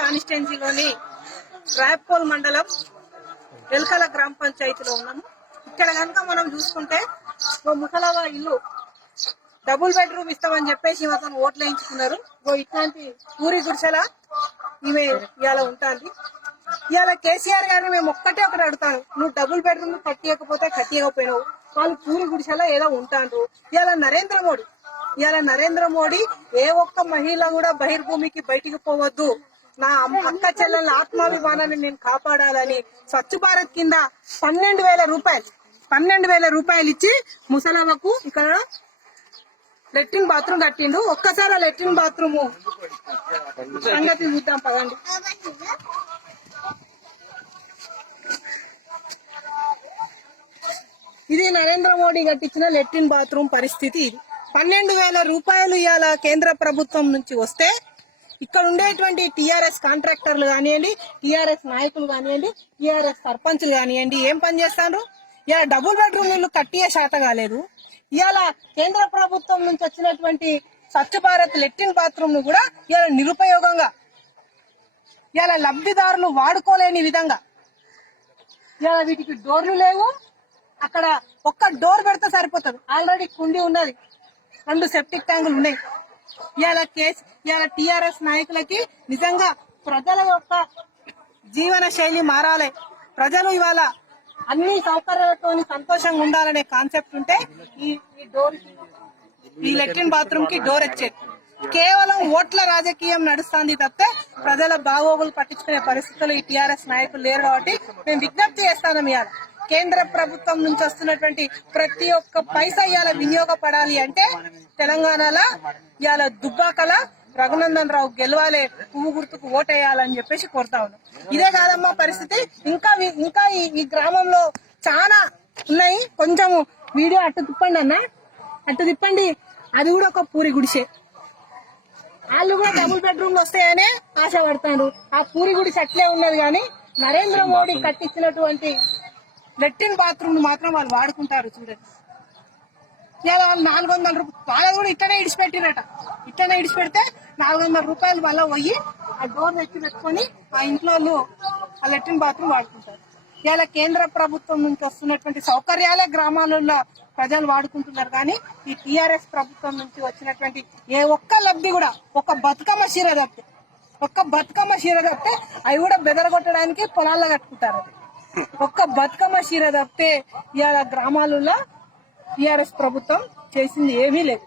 కాన్స్టిట్యున్సీలోని రాయపోల్ మండలం ఎల్కల గ్రామ పంచాయతీలో ఉన్నాము. ఇక్కడ కనుక మనం చూసుకుంటే ముసలవ ఇల్లు డబుల్ బెడ్రూమ్ ఇస్తామని చెప్పేసి అతను ఓట్లు వేయించుకున్నారు. ఇట్లాంటి ఊరి గుడిసెల ఈమె ఇవాళ ఉంటుంది. ఇవాళ కేసీఆర్ గారిని మేము ఒకటి అడుగుతాను, నువ్వు డబుల్ బెడ్రూమ్ కట్టియకపోతే కట్టియకపోయినావు, వాళ్ళు పూరి గుడిసెల ఏదో ఉంటారు. ఇవాళ నరేంద్ర మోడీ ఏ ఒక్క మహిళ కూడా బహిర్భూమికి బయటికి పోవద్దు, నా అక్క చెల్లెల ఆత్మాభిమానాన్ని నేను కాపాడాలని స్వచ్ఛ భారత్ కింద 12,000 రూపాయలు ఇచ్చి ముసలవ్వకు ఇక్కడ లెట్రిన్ బాత్రూమ్ కట్టిండు. ఒక్కసారి లెట్రిన్ బాత్రూమ్ సంగతి చూద్దాం పదండి. ఇది నరేంద్ర మోడీ కట్టించిన లెట్రిన్ బాత్రూమ్ పరిస్థితి. ఇది 12,000 రూపాయలు ఇవాళ కేంద్ర ప్రభుత్వం నుంచి వస్తే ఇక్కడ ఉండేటువంటి టీఆర్ఎస్ కాంట్రాక్టర్లు కానివ్వండి, టీఆర్ఎస్ నాయకులు కానివ్వండి, టీఆర్ఎస్ సర్పంచ్లు కానివ్వండి ఏం పని చేస్తారు? ఇలా డబుల్ బెడ్రూమ్ ఇల్లు కట్టియే శాత కాలేదు. ఇవాళ కేంద్ర ప్రభుత్వం నుంచి వచ్చినటువంటి స్వచ్ఛ భారత్ లెట్రిన్ బాత్రూమ్ ను కూడా ఇవాళ నిరుపయోగంగా, ఇవాళ లబ్ధిదారులు వాడుకోలేని విధంగా, ఇవాళ వీటికి డోర్లు లేవు. అక్కడ ఒక్క డోర్ పెడితే సరిపోతుంది, ఆల్రెడీ కుండి ఉన్నది, 2 సెప్టిక్ ట్యాంకులు ఉన్నాయి. ఇవాళ టీఆర్ఎస్ నాయకులకి నిజంగా ప్రజల యొక్క జీవన శైలి మారాలి, ప్రజలు ఇవాళ అన్ని సౌకర్యాలతో సంతోషంగా ఉండాలనే కాన్సెప్ట్ ఉంటే ఈ లెట్రిన్ బాత్రూమ్ కి డోర్ వచ్చేది. కేవలం ఓట్ల రాజకీయం నడుస్తుంది తప్పితే ప్రజల బాగోగులు పట్టించుకునే పరిస్థితులు ఈ టీఆర్ఎస్ నాయకులు లేరు. కాబట్టి మేము విజ్ఞప్తి చేస్తాం, ఇవాళ కేంద్ర ప్రభుత్వం నుంచి వస్తున్నటువంటి ప్రతి ఒక్క పైసా ఇవాళ వినియోగపడాలి అంటే తెలంగాణలో ఇవాళ దుబ్బాకల రఘునందన్ రావు గెలవాలి, పువ్వు గుర్తుకు ఓటేయాలని చెప్పేసి కోరుతా ఉన్నాం. ఇదే కాదమ్మా పరిస్థితి, ఇంకా ఈ గ్రామంలో చాలా ఉన్నాయి. కొంచెం వీడియో అట్టు తిప్పండి అది కూడా ఒక పూరి గుడిసే. వాళ్ళు కూడా డబుల్ బెడ్రూమ్ వస్తాయనే ఆశపడతారు. ఆ పూరి గుడిసె అట్లే ఉన్నది, కానీ నరేంద్ర మోడీ కట్టించినటువంటి లెట్రిన్ బాత్రూమ్ మాత్రం వాళ్ళు వాడుకుంటారు. చూడండి, ఇలా వాళ్ళు 400 రూపాయలు వాళ్ళ కూడా ఇట్టనే ఇడిచిపెడితే 400 రూపాయలు వల్ల పోయి ఆ డోర్ తెచ్చి పెట్టుకొని ఆ ఇంట్లో ఆ లెట్రిన్ బాత్రూమ్ వాడుకుంటారు. ఇలా కేంద్ర ప్రభుత్వం నుంచి వస్తున్నటువంటి సౌకర్యాలే గ్రామాలలో ప్రజలు వాడుకుంటున్నారు, కానీ ఈ టీఆర్ఎస్ ప్రభుత్వం నుంచి వచ్చినటువంటి ఏ ఒక్క లబ్ధి కూడా ఒక బతుకమ్మ చీర తప్పితే అవి కూడా బెదరగొట్టడానికి పొలాల్లో కట్టుకుంటారు. ఒక్క బతుకమ్మ చీర తప్పితే ఇవాళ గ్రామాలలో టీఆర్ఎస్ ప్రభుత్వం చేసింది ఏమీ లేదు.